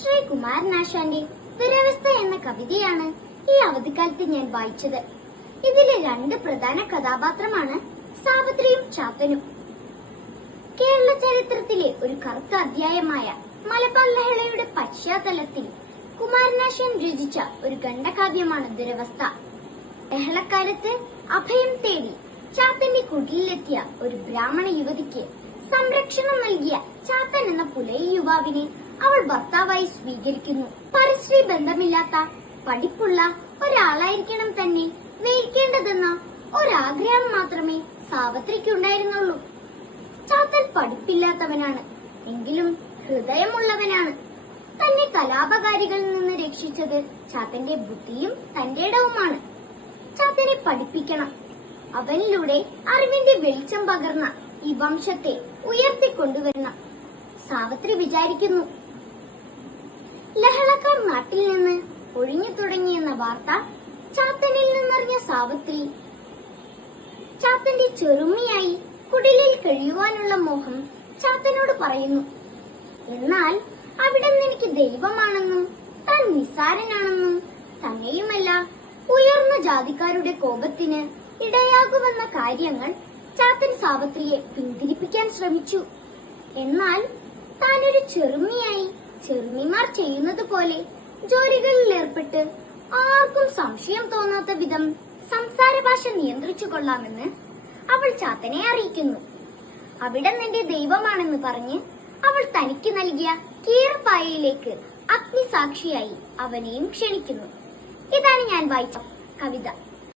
ശ്രീ കുമാരനാശാന്റെ ദുരവസ്ഥ എന്ന കവിതയാണ് ഈ അവധിക്കാലത്ത് ഞാൻ വായിച്ചത്. ഇതിലെ രണ്ട് പ്രധാന കഥാപാത്രമാണ് സാവിത്രിയും ചാത്തനും. കേരള ചരിത്രത്തിലെ ഒരു കറുത്ത അധ്യായമായ മലബാർ ലഹളയുടെ പശ്ചാത്തലത്തിൽ കുമാരനാശൻ രചിച്ച ഒരു ഖണ്ഡകാവ്യമാണ് ദുരവസ്ഥ. ലഹളക്കാലത്ത് അഭയം തേടി ചാത്തന്റെ കുടിലെത്തിയ ഒരു ബ്രാഹ്മണ യുവതിക്ക് സംരക്ഷണം നൽകിയ ചാത്തൻ എന്ന പുലയ യുവാവിനെ അവൾ ഭർത്താവായി സ്വീകരിക്കുന്നു. പരശ്രീ ബന്ധമില്ലാത്ത പഠിപ്പുള്ള ഒരാളായിരിക്കണം തന്നെ വേദിക്കേണ്ടതെന്ന ഒരാഗ്രഹം മാത്രമേ സാവത്രിക്കുണ്ടായിരുന്നുള്ളൂ. ചാത്തൻ പഠിപ്പില്ലാത്തവനാണ് എങ്കിലും ഹൃദയമുള്ളവനാണ്. തന്നെ കലാപകാരികളിൽ നിന്ന് രക്ഷിച്ചത് ചാത്തന്റെ ബുദ്ധിയും തന്റെ ഇടവുമാണ്. ചാത്തനെ പഠിപ്പിക്കണം. അവനിലൂടെ അറിവിന്റെ വെളിച്ചം പകർന്ന ഈ വംശത്തെ ഉയർത്തിക്കൊണ്ടുവരണം സാവത്രി വിചാരിക്കുന്നു ലഹളക്കാർ നാട്ടിൽ നിന്ന് ഒഴിഞ്ഞു തുടങ്ങിയെന്ന വാർത്ത ചാത്തനിൽ നിന്നറിഞ്ഞ സാവിത്രി ചാത്തന്റെ ചെറുമിയായി കുടിലിൽ കഴിയുവാനുള്ള മോഹം ചാത്തനോട് പറയുന്നു. എന്നാൽ അവിടെ എനിക്ക് ദൈവമാണെന്നും താൻ നിസ്സാരനാണെന്നും തന്നെയുമല്ല ഉയർന്ന ജാതിക്കാരുടെ കോപത്തിന് ഇടയാകുമെന്ന കാര്യങ്ങൾ ചാത്തൻ സാവത്രിയെ പിന്തിരിപ്പിക്കാൻ ശ്രമിച്ചു. എന്നാൽ താനൊരു ചെറുമിയായി ചെറുമിമാർ ചെയ്യുന്നത് പോലെ ജോലികളിൽ ഏർപ്പെട്ട് ആർക്കും സംശയം തോന്നാത്ത വിധം സംസാര ഭാഷ നിയന്ത്രിച്ചു കൊള്ളാമെന്ന് അവൾ ചാത്തനെ അറിയിക്കുന്നു. അവിടെ നിന്റെ ദൈവമാണെന്ന് പറഞ്ഞ് അവൾ തനിക്ക് നൽകിയ കീറപ്പായയിലേക്ക് അഗ്നിസാക്ഷിയായി അവനെയും ക്ഷണിക്കുന്നു. ഇതാണ് ഞാൻ വായിച്ച കവിത.